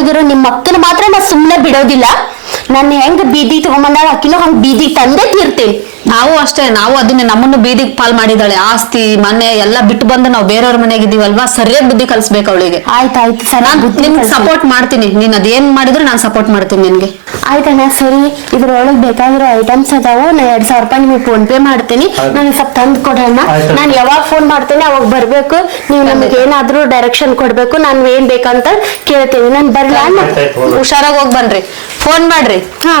ಆಗಿರೋ ನಿಮ್ಮ ಅಕ್ಕನ ಮಾತ್ರ ನಾ ಸುಮ್ಮನೆ ಬಿಡೋದಿಲ್ಲ. ನಾನು ಹೆಂಗ್ ಬೀದಿ ತಗೊಂಬಂದಾಗ ಅಕ್ಕಿನೂ ಹಂಗ್ ಬೀದಿ ತಂದೆ ತೀರ್ತೀನಿ. ನಾವು ಅಷ್ಟೇ, ನಾವು ಅದನ್ನೇ ನಮ್ಮನ್ನು ಬೀದಿಗೆ ಪಾಲ್ ಮಾಡಿದಾಳೆ. ಆಸ್ತಿ ಮನೆ ಎಲ್ಲ ಬಿಟ್ಟು ಬಂದು ನಾವು ಬೇರೆಯವ್ರ ಮನೆಗೆ ಇದೀವಲ್ವಾ, ಸರಿಯಾಗಿ ಬುದ್ಧಿ ಕಲಿಸ್ಬೇಕು ಅವಳಿಗೆ. ಆಯ್ತಾಯ್ತು ಸರ್, ನಿಮ್ಗೆ ಸಪೋರ್ಟ್ ಮಾಡ್ತೀನಿ. ನೀನ್ ಅದೇನ್ ಮಾಡಿದ್ರು ನಾನು ಸಪೋರ್ಟ್ ಮಾಡ್ತೀನಿ ನಿನ್ಗೆ. ಆಯ್ತಣ್ಣ ಸರಿ. ಇದ್ರೊಳಗೆ ಬೇಕಾಗಿರೋ ಐಟಮ್ಸ್ ಅದಾವು. ನಾ 2,000 ರೂಪಾಯಿ ನಿಮಗೆ ಫೋನ್ ಪೇ ಮಾಡ್ತೀನಿ. ನನಗೆ ಸ್ವಲ್ಪ ತಂದು ಕೊಡೋಣ. ನಾನು ಯಾವಾಗ ಫೋನ್ ಮಾಡ್ತೇನೆ ಅವಾಗ ಬರ್ಬೇಕು. ನೀವು ನಮಗೆ ಏನಾದ್ರೂ ಡೈರೆಕ್ಷನ್ ಕೊಡ್ಬೇಕು. ನಾನು ಏನ್ ಬೇಕಂತ ಕೇಳ್ತೀನಿ. ನಾನು ಬರ್ಲಾ? ಹುಷಾರಾಗಿ ಹೋಗಿ ಬನ್ರಿ, ಫೋನ್ ಮಾಡ್ರಿ. ಹಾ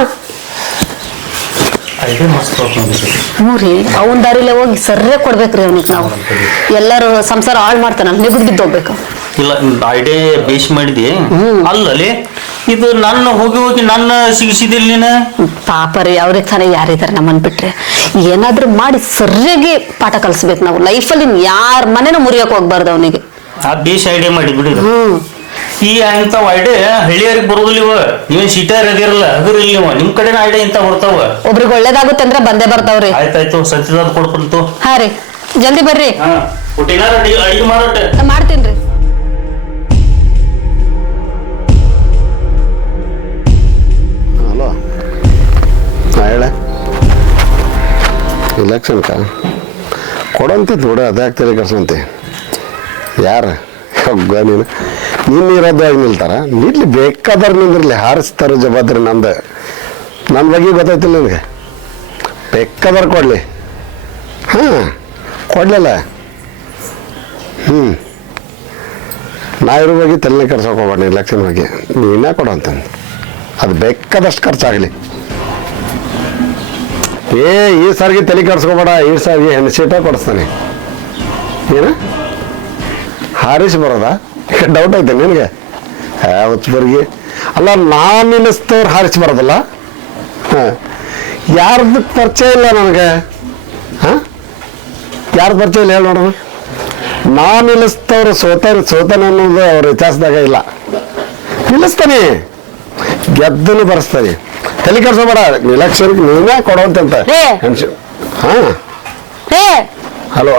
ಮೂರಿ ಅವನ್ ದಾರಿಲೇ ಹೋಗಿ ಸರ್ರೇ ಕೊಡ್ಬೇಕ್ರಿ ಅವನಿಗೆ. ನಾವು ಎಲ್ಲರೂ ಸಂಸಾರ ಹಾಳು ಮಾಡ್ತಾನ, ನಿಗುದ್ ಬಿದ್ದು ಹೋಗ್ಬೇಕು. ಇಲ್ಲ ಐಡಿಯಾ ಬೇಸ್ ಮಾಡಿದಿ ಅಲ್ಲಲ್ಲಿ ಇದು ನನ್ನ ಹೋಗಿ ನನ್ನ ಸಿಗಿಸಿದಿಲ್ಲ ನೀನು. ಪಾಪ ರೀ, ಅವ್ರಿಗೆ ತಾನೇ ಯಾರಿದ್ದಾರೆ ನಮ್ಮನ್ ಬಿಟ್ರೆ. ಏನಾದ್ರೂ ಮಾಡಿ ಸರಿಯಾಗಿ ಪಾಠ ಕಲಿಸ್ಬೇಕು ನಾವು. ಲೈಫಲ್ಲಿ ಯಾರ ಮನೆನೂ ಮುರಿಯಕ್ ಹೋಗ್ಬಾರ್ದು ಅವನಿಗೆ. ಆ ಬೇಸ್ ಐಡಿಯಾ ಮಾಡಿ ಬಿಡಿ. ಈ ಇಂಥವ್ ಐಡಿಯಾ ಹಳ್ಳಿಯರಿಗೆ ಬರೋದಿಲ್ಲ. ಇವ ನೀವೇನ್ ಸಿಟಿಯರ್ ಅದಿರಲ್ಲ ಅದ್ರಿಲ್ಲ. ನೀವು ನಿಮ್ ಕಡೆನ ಐಡಿಯಾ ಇಂತ ಬರ್ತಾವ. ಒಬ್ರಿಗೆ ಒಳ್ಳೇದಾಗುತ್ತೆ ಅಂದ್ರೆ ಬಂದೇ ಬರ್ತಾವ್ರಿ. ಆಯ್ತಾಯ್ತು, ಸತ್ಯದಾದ ಕೊಡ್ಬಂತು. ಹಾ ರೀ, ಜಲ್ದಿ ಬರ್ರಿ. ಅಡಿಗೆ ಮಾಡೋಟೆ ಮಾಡ್ತೀನ್ರಿ. ಹಲೋ, ಹೇಳ ಇಲೆಕ್ಷನ್ಕ ಕೊಡಂತ ನೋಡ ಅದಾಗ್ತದೆ ಕರ್ಸಂತೆ. ಯಾರು ಹೋಗ ನೀನು ಇರೋದಾಗಿ ನಿಲ್ತಾರ ನಿಲ್ಲಿ, ಬೇಕಾದ್ರೆ ನಿಂದಿರ್ಲಿ. ಹಾರಿಸ್ತಾರ ಜವಾಬ್ದಾರಿ ನಮ್ದು. ನನ್ನ ಬಗ್ಗೆ ಗೊತ್ತಾಯ್ತಿಲ್ಲ ನಿನಗೆ. ಬೇಕಾದ್ರೆ ಕೊಡಲಿ. ಹಾಂ ಕೊಡಲಿಲ್ಲ. ನಾ ಇರೋ ಬಗ್ಗೆ ತಲೆನೇ ಕೆಡ್ಸೋಕೆ ಹೋಗ್ಬೇಡ ಇಲೆಕ್ಷನ್ ಬಗ್ಗೆ. ನೀನೇ ಕೊಡು ಅಂತಂದು ಅದು ಬೇಕಾದಷ್ಟು ಖರ್ಚಾಗಲಿ. ಈ ಸಾರಿಗೆ ತಲೆ ಕೆಡ್ಸ್ಕೊಬೇಡ. ಈ ಸಾರಿಗೆ ಹೆಣ್ಣು ಸೀಟ ಕೊಡಿಸ್ತಾನೆ. ಏನು ಹಾರಿಸಿ ಬರೋದಾ? ಡೌಟ್ ಐತೆ ನಿನಗೆ? ಹುಚ್ಚಬರ್ಗಿ ಅಲ್ಲ, ನಾನು ನಿಲ್ಲಿಸ್ತವ್ರು ಹಾರಿಸಿ ಬರೋದಲ್ಲ. ಹಾಂ, ಯಾರ್ದು ಪರಿಚಯ ಇಲ್ಲ ನನಗೆ. ಹಾಂ, ಯಾರ್ದು ಪರಿಚಯ ಇಲ್ಲ ಹೇಳಿ ನೋಡೋಣ. ನಾನು ನಿಲ್ಲಿಸ್ತವ್ರು ಸೋತಾನೆ ಅನ್ನೋದು ಅವ್ರ ಇತಿಹಾಸದಾಗ ಇಲ್ಲ. ನಿಲ್ಲಿಸ್ತಾನೆ, ಗೆದ್ದನು ಬರೆಸ್ತಾನೆ. ತಲೆ ಕೆಡ್ಸೋಬೇಡ. ಇಲೆಕ್ಷನ್ ನೀವೇ ಕೊಡುವಂತ. ಹಾಂ ಹಲೋ,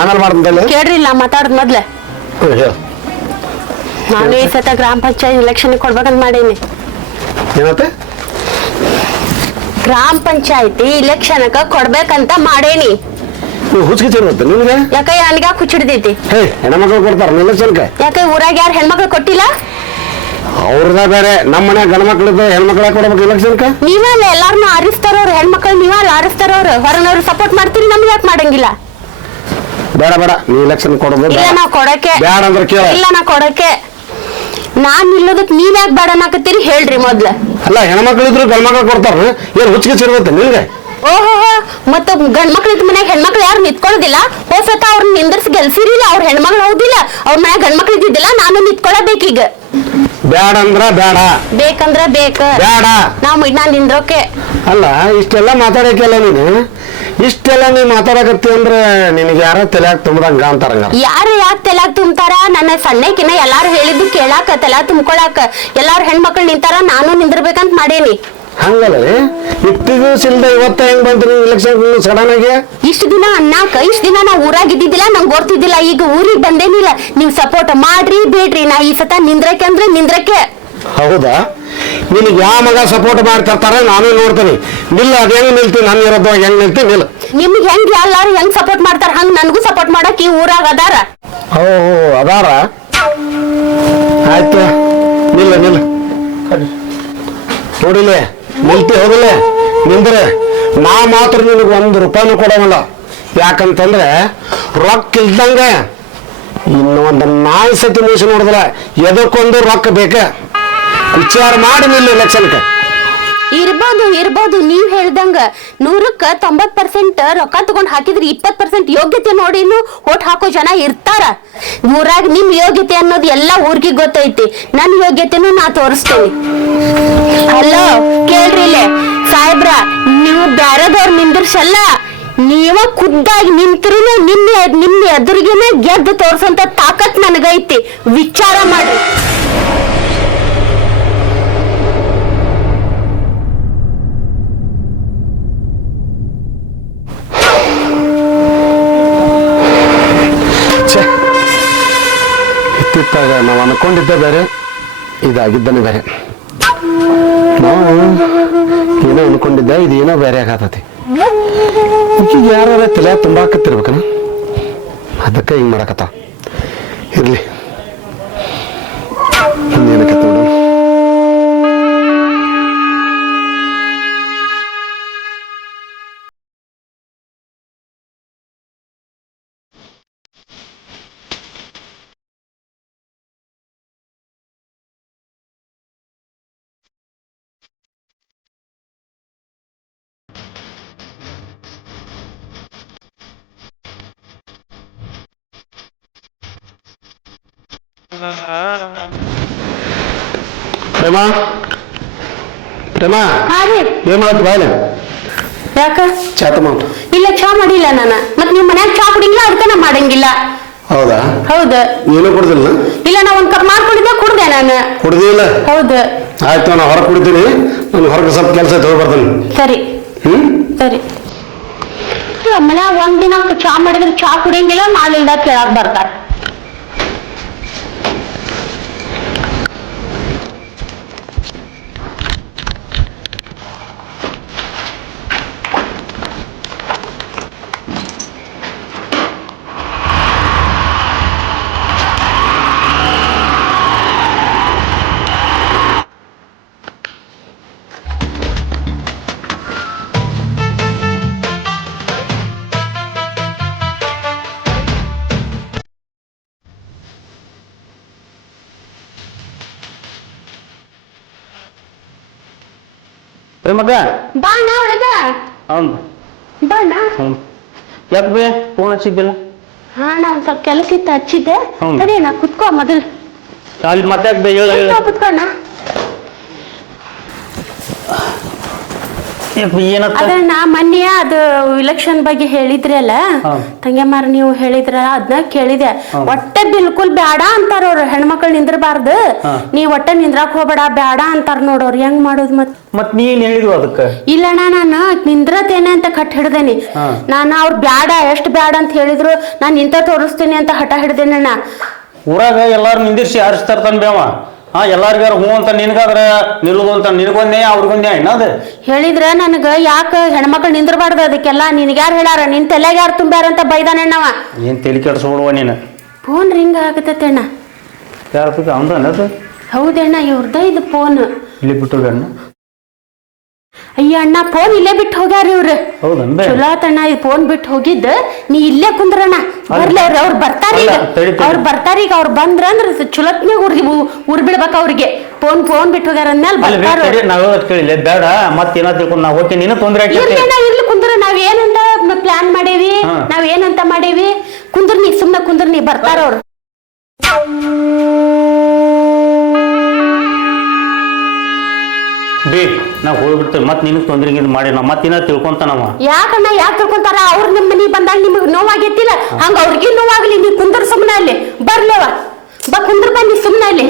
ಆಮೇಲೆ ಮಾಡ್ತಂತಲ್ಲ ಕೇಳ್ರಿ. ನಾ ಮಾತಾಡೋದು ಮೊದ್ಲೆ. ಹೇಳು. ನಾನು ಈ ಸತ ಗ್ರಾಮ ಪಂಚಾಯತ್ ಎಲೆಕ್ಷನ್ ಕೊಡ್ಬೇಕಂತ ಮಾಡೀನಿ. ಏನತ್ತೆ? ಗ್ರಾಮ ಪಂಚಾಯತಿ ಇಲೆಕ್ಷನ್ ಕೊಡ್ಬೇಕಂತ ಮಾಡೇನಿ. ನೀವು ಹುಚ್ಚಿರುತ್ತೆ ನಿಮ್ಗೆ? ಯಾಕೆ ನನಗ ಕುಚ್ಚಿಡ್ದೈತಿ? ಹೇ, ಹೆಣ್ಮಕ್ಳು ಕೊಡ್ತಾರ ಇಲೆಕ್ಷನ್ಗೆ? ಯಾಕೆ ಊರಾಗ ಯಾರು ಹೆಣ್ಮಕ್ಳು ಕೊಟ್ಟಿಲ್ಲ? ಅವ್ರದ ಬೇರೆ, ನಮ್ಮ ಮನೆ ಗಂಡ ಮಕ್ಳದ್ದು ಹೆಣ್ಮಕ್ಳ ಕೊಡ್ಬೇಕು ಇಲೆಕ್ಷನ್ಗೆ. ನೀವಲ್ಲ ಎಲ್ಲಾರನ್ನೂ ಆರಿಸ್ತಾರವ್ರು. ಹೆಣ್ಮಕ್ಳು ನೀವಲ್ಲ ಆರಿಸ್ತಾರವ್ರು. ಹೊರನವ್ರು ಸಪೋರ್ಟ್ ಮಾಡ್ತೀರಿ, ನಮ್ಗೆ ಯಾಕೆ ಮಾಡಂಗಿಲ್ಲ? ಬೇಡ ಬೇಡ, ನೀ ಇಲೆಕ್ಷನ್ ಕೊಡೋದು ಇಲ್ಲ. ನಾ ಕೊಡಕ್ಕೆ ಬೇಡ ಅಂದ್ರೆ ಕೇಳ. ಇಲ್ಲ, ನಾ ಕೊಡಕ್ಕೆ. ನಾನ್ ನಿಲ್ಲೋದಕ್ ನೀವ್ ಯಾಕೆ ಬೇಡ ಅನ್ನಕತ್ತೀರಿ ಹೇಳ್ರಿ ಮೊದ್ಲ. ಅಲ್ಲ, ಹೆಣ್ಮಕ್ಳಿದ್ರು ಗಂಡ ಮಕ್ಳು ಕೊಡ್ತಾರ. ಏನ್ ಹುಚ್ಚಿರುತ್ತೆ ನಿನ್ಗೆ? ಓಹೋ, ಮತ್ತ ಗಂಡ್ ಮಕ್ಳಿದ್ ಮನ್ಯಾಗ ಹೆಣ್ಮಕ್ಳು ಯಾರು ನಿಂತ್ಕೊಳ್ಳೋದಿಲ್ಲ? ಹೋಸತ ಅವ್ರನ್ನ ನಿಂದರ್ಸಿ ಗೆಲ್ಸಿರಿಲ್ಲ. ಅವ್ರ ಹೆಣ್ಮಕ್ಳು ಹೌದಿಲ್ಲ, ಅವ್ರ ಮನ್ಯಾಗ ಗಂಡ್ ಮಕ್ಳು ಇದ್ದಿದ್ದಿಲ್ಲ. ನಾನು ನಿಂತ್ಕೊಳ್ಳಬೇಕೀಗ. ಬೇಡ ಅಂದ್ರ ಬೇಡ, ಬೇಕಂದ್ರ ಬೇಕ. ಬೇಡ ನಾನ್ ನಿಂದ್ರೋಕೆ. ಅಲ್ಲ, ಇಷ್ಟೆಲ್ಲ ಮಾತಾಡಕ್ಕೆಲ್ಲ ನೀನು. ಇಷ್ಟೆಲ್ಲ ನೀ ಮಾತಾಡಕತ್ತಿ ಅಂದ್ರೆ ನಿನಗೆ ಯಾರ ತಲೆಯಾಗ ತುಂಬದಂಗ ಅಂತಾರಂಗ. ಯಾರು ಯಾಕೆ ತೆಲಾಗ್ ತುಂಬ್ತಾರ? ನನ್ನ ಸಣ್ಣಕಿನ ಎಲ್ಲಾರು ಹೇಳಿದ್ದು ಕೇಳಾಕ, ತೆಲಾ ತುಂಬ್ಕೊಳಾಕ ಎಲ್ಲಾರು ಹೆಣ್ಮಕ್ಳು ನಿಂತಾರ. ನಾನು ನಿಂದಿರ್ಬೇಕಂತ ಮಾಡೇನಿ. ಹಂಗಲ್ಲ, ಇಷ್ಟು ದಿವಸ ಇಲ್ದ ಇವತ್ತ ಹೆಂಗ್ ಬಂತು ನೀವು ಇಲೆಕ್ಷನ್ ಸಡನ್ ಆಗಿ? ಇಷ್ಟು ದಿನ ಅನ್ನಾಕ, ಇಷ್ಟು ದಿನ ನಾ ಊರಾಗಿದ್ದಿದ್ದಿಲ್ಲ, ನಂಗೆ ಗೊತ್ತಿದ್ದಿಲ್ಲ. ಈಗ ಊರಿಗೆ ಬಂದೇನಿಲ್ಲ. ನೀವ್ ಸಪೋರ್ಟ್ ಮಾಡ್ರಿ ಬೇಡ್ರಿ, ನಾ ಈ ಸತ ನಿಂದ್ರಕ್ಕೆ ಅಂದ್ರೆ ನಿಂದ್ರಕ್ಕೆ. ಹೌದಾ? ನಿನಗೆ ಯಾವ ಮಗ ಸಪೋರ್ಟ್ ಮಾಡ್ತಿರ್ತಾರೆ ನಾನು ನೋಡ್ತೀನಿ. ನಿಲ್ಲ, ಅದ್ ಹೆಂಗ್ ನಿಲ್ತಿ? ನಾನು ಇರೋದ್ವಾಗ ಹೆಂಗ್ ನಿಲ್ತಿ? ನಿಲ್ಲ. ನಿಮ್ಗೆ ಹೆಂಗ್ ಎಲ್ಲಾರು ಹೆಂಗ್ ಸಪೋರ್ಟ್ ಮಾಡ್ತಾರ ಹಂಗ ನನಗೂ ಸಪೋರ್ಟ್ ಮಾಡಕ್ ಈ ಊರಾಗ ಅದಾರ. ಓ ಅದಾರ? ಆಯ್ತು, ನಿಲ್ಲ ನಿಲ್ಲ. ನೋಡಿಲೆ, ನಿಲ್ತಿ ಹೋಗಲೆ ನಿಂದ್ರೆ ನಾ ಮಾತ್ರ ನಿನಗೆ 1 ರೂಪಾಯಿನೂ ಕೊಡೋಲ್ಲ. ಯಾಕಂತಂದ್ರೆ ರೊಕ್ಕ ಇಲ್ದಂಗೆ ಇನ್ನು ಒಂದು 4 ಸತಿ ಮೂಸಿ ನೋಡಿದ್ರ ಎದಕ್ಕೊಂದು ರೊಕ್ಕ ಬೇಕ. ವಿಚಾರ ಮಾಡಿ ನಿಲ್ಲ ಇಲೆಕ್ಷನ್ಗೆ. ಇರ್ಬೋದು ನೀವ್ ಹೇಳ್ದಂಗ 100ಕ್ಕೆ 90% ರೊಕ್ಕ ತಗೊಂಡ್ ಹಾಕಿದ್ರಿ 20% ಯೋಗ್ಯತೆ ನೋಡಿನು ಓಟ್ ಹಾಕೋ ಜನ ಇರ್ತಾರ. ಊರಾಗ ನಿಮ್ ಯೋಗ್ಯತೆ ಅನ್ನೋದು ಎಲ್ಲ ಊರಿಗೆ ಗೊತ್ತೈತಿ. ನನ್ನ ಯೋಗ್ಯತೆನೂ ನಾ ತೋರಿಸ್ತೇನೆ. ಹಲೋ ಕೇಳ್ರಿಲೆ ಸಾಹೇಬ್ರ, ನೀವು ಬ್ಯಾರದವ್ರ ನಿಂದಿರ್ಸಲ್ಲ. ನೀವ ಖುದ್ದಾಗಿ ನಿಂತ್ರು ನಿಮ್ಮ ಎದುರಿಗೆನೆ ಗೆದ್ದು ತೋರ್ಸಂತ ತಾಕತ್ ನನಗೈತಿ. ವಿಚಾರ ಮಾಡ್ರಿ. ಇತ್ತಿತ್ತಾಗ ನಾವು ಅನ್ಕೊಂಡಿದ್ದೆ ಬೇರೆ, ಇದಾಗಿದ್ದಾನೆ ಬೇರೆ. ನಾವು ಏನೋ ಅನ್ಕೊಂಡಿದ್ದೆ, ಇದು ಏನೋ ಬೇರೆ ಆಗತತಿ. ಈಗ ಯಾರ ತಲೆ ತುಂಬಾಕತ್ತಿರ್ಬೇಕನ, ಅದಕ್ಕೆ ಹಿಂಗೆ ಮಾಡಕತ್ತ. ಇರ್ಲಿ, ಏನಕ್ಕತ್ತ ನೋಡೋಣ. ಪ್ರೇಮ, ಪ್ರೇಮ, ಹಾ ರೀ. ಏನ್ ಮಾಡತ್ ಬಾಯ್ಲೆ? ಯಾಕ ಚಾತ ಮಾಡು. ಇಲ್ಲ, ಚಾ ಮಾಡಿಲ್ಲ ನಾನು. ಮತ್ ನೀವ್ ಮನ್ಯಾಗ ಚಾ ಕುಡಿಂಗಿಲ್ಲ, ಅದಕ್ಕೆ ನಾ ಮಾಡಂಗಿಲ್ಲ. ಹೌದಾ? ಹೌದು. ಏನೂ ಕುಡ್ದಿಲ್ಲ? ಇಲ್ಲ, ನಾ ಒಂದ್ ಕಪ್ ಮಾಡ್ಕೊಂಡಿದ್ದೆ, ಕುಡ್ದೆ ನಾನು. ಕುಡ್ದಿಲ್ಲ? ಹೌದು. ಆಯ್ತು, ನಾನು ಹೊರಗೆ ಕುಡಿತೀನಿ. ನಾನು ಹೊರಗೆ ಸ್ವಲ್ಪ ಕೆಲಸ ಐತೆ, ಬರ್ತೀನಿ. ಸರಿ ಸರಿ. ಮನ್ಯಾಗ ಒಂದಿನ ಚಾ ಮಾಡಿದ್ರೆ ಚಾ ಕುಡಿಯಂಗಿಲ್ಲ, ನಾಳಿಂದ ಕೇಳಾಕ್ ಬರ್ತಾರ. ಮಗ ಬಾ ಅಣ್ಣ ಒಳಗ. ಹೌದು. ಬಾ ಅಣ್ಣ. ಯಾಕೆ ಬೇ ಫೋನ್ ಹಚ್ಚಿದ್ದಿಲ್ಲ? ಹಾ, ನಾ ಒಂದ್ ಸ್ವಲ್ಪ ಕೆಲಸ ಇತ್ತು, ಹಚ್ಚಿದ್ದೆ. ಹ್ಮ್. ಸರಿ ಅಣ್ಣ, ಕುತ್ಕೋ ಮೊದಲು. ಅಲ್ಲಿ ಮತ್ತೆ ಯಾಕೆ ಬೇ ಕುತ್ಕೋಣ. ಏನತ್ತ? ಅದನ್ನ ಮೊನ್ನೆ ಅದು ಇಲೆಕ್ಷನ್ ಬಗ್ಗೆ ಹೇಳಿದ್ರಲ್ಲ, ತಂಗ್ಯಮ್ಮಾರ ನೀವು ಹೇಳಿದ್ರಲ್ಲ, ಅದನ್ನ ಕೇಳಿದೆ. ಒಟ್ಟೆ ಬಿಲ್ಕುಲ್ ಬ್ಯಾಡ ಅಂತಾರ ಅವ್ರು, ಹೆಣ್ಮಕ್ಳು ನಿಂದ್ರಬಾರ್ದು, ನೀವ್ ಒಟ್ಟೆ ನಿಂದ್ರಾಕ್ ಹೋಗ್ಬೇಡ ಬ್ಯಾಡ ಅಂತಾರ ನೋಡೋರು. ಹೆಂಗ್ ಮಾಡೋದು ಮತ್ ನೀನ್ ಹೇಳಿದ್ವು ಅದಕ್ಕ? ಇಲ್ಲಣ್ಣ, ನಾನು ನಿಂದ್ರತೇನೆ ಅಂತ ಕಟ್ ಹಿಡ್ದೇನಿ. ನಾನು ಅವ್ರು ಬ್ಯಾಡ, ಎಷ್ಟು ಬ್ಯಾಡ ಅಂತ ಹೇಳಿದ್ರು, ನಾನು ನಿಂತ ತೋರಿಸ್ತೀನಿ ಅಂತ ಹಠ ಹಿಡ್ದೇನಣ್ಣ. ಊರಾಗ ಎಲ್ಲಾರು ನಿಂದಿರ್ಸಿ ಆರಿಸ್ತಾರ್ತಾನ ಬೇವ. ಎಲ್ಲಾರ್ಗಾರ ಹೂ ಅಂತ ನಿನ್ಗಾದ್ರ ನಿಲ್ಲುದು ಅಂತ ನಿನಗೊಂದೇ ಅವ್ರಿಗೊಂದೇ ಅಣ್ಣದ ಹೇಳಿದ್ರ ನನಗ ಯಾಕ ಹೆಣ್ಮಕ್ಳು ನಿಂದ್ರಬಾರ್ದು, ಅದಕ್ಕೆಲ್ಲ ನಿನ್ಗ್ಯಾರು ಹೇಳಾರ, ನಿನ್ ತಲೆಗ ಯಾರು ತುಂಬ್ಯಾರ ಅಂತ ಬೈದಾನಣ್ಣವ. ಏನ್ ತಲೆ ಕೆಡ್ಸೋಡುವ ನೀನು? ಫೋನ್ ರಿಂಗ್ ಆಗತ್ತಣ್ಣ. ಯಾರ ಅಂದ್ರನ್ನದು? ಹೌದಣ್ಣ, ಇವ್ರದ ಇದು ಫೋನ್. ಇಲ್ಲಿ ಬಿಟ್ಟು ಅಣ್ಣ. ಅಯ್ಯ ಅಣ್ಣ, ಫೋನ್ ಇಲ್ಲೇ ಬಿಟ್ಟು ಹೋಗ್ಯಾರ ಇವ್ರು. ಹೌದನ್ಬೆ? ಚಲೋ ಆತಣ್ಣ, ಈ ಫೋನ್ ಬಿಟ್ಟು ಹೋಗಿದ್ದ. ನೀ ಇಲ್ಲೇ ಕುಂದ್ರಣ್ಣ, ಬರ್ಲಿ ಅವ್ರು ಬರ್ತಾರ ಈಗ. ಅವ್ರು ಬರ್ತಾರ ಈಗ. ಅವ್ರು ಬಂದ್ರ ಅಂದ್ರ ಚಲೋತ್ನಾಗ ಉರ್ ಬಿಡ್ಬೇಕ ಅವ್ರಿಗೆ. ಫೋನ್ ಬಿಟ್ಟು ಹೋಗ್ಯಾರ ಅಂದ್ಮೇಲೆ ಬರ್ತಾರ. ನಾವ್ ಕೇಳಿಲ್ಲ ಬೇಡ, ಮತ್ತೇನ ತಿಳ್ಕೊಂಡು ನಾವ್ ಹೋಗ್ತೀನಿ, ನೀನು ತೊಂದ್ರೆ ಇರ್ಲಿ ಕುಂದ್ರ. ನಾವ್ ಏನಂತ ಪ್ಲಾನ್ ಮಾಡೇವಿ, ನಾವ್ ಏನಂತ ಮಾಡೇವಿ. ಕುಂದ್ರನಿ, ಸುಮ್ನೆ ಕುಂದ್ರನಿ, ಬರ್ತಾರ ಅವ್ರು. ಬೇ ನಾವ್ ಹೋಗ್ಬಿಡ್ತೇವೆ, ಮತ್ ನಿನಗ್ ತೊಂದ್ರೆ ಮಾಡಿ ನಾವ್ ಮತ್ತಿನ ತಿಳ್ಕೊಂತಾನವ. ಯಾಕಣ್ಣ, ಯಾಕೆ ತಿಳ್ಕೊಂತಾರ? ಅವ್ರ ನಿಮ್ ಮನಿ ಬಂದಾಗ ನಿಮಗ್ ನೋವಾಗೈತಿಲ್ಲ, ಹಂಗ ಅವ್ರಿಗೆ ನೋವಾಗ್ಲಿ. ನೀವ್ ಕುಂದ್ರ ಸುಮ್ನೆ ಅಲ್ಲಿ. ಬರ್ಲೇವ, ಬಾ ಕುಂದ್ರ, ಬನ್ನಿ ಸುಮ್ನೆ ಅಲ್ಲಿ.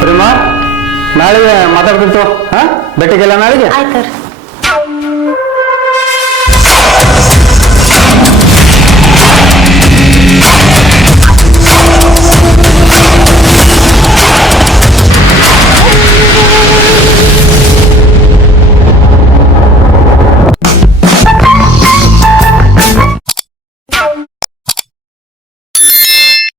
ಪ್ರೇಮ ನಾಳೆಗೆ ಮಾತಾಡ್ತಿರ್ತೇವೆ ಹಾ ಭೇಟಿಗೆಲ್ಲ ನಾಳೆಗೆ ಆಯ್ತು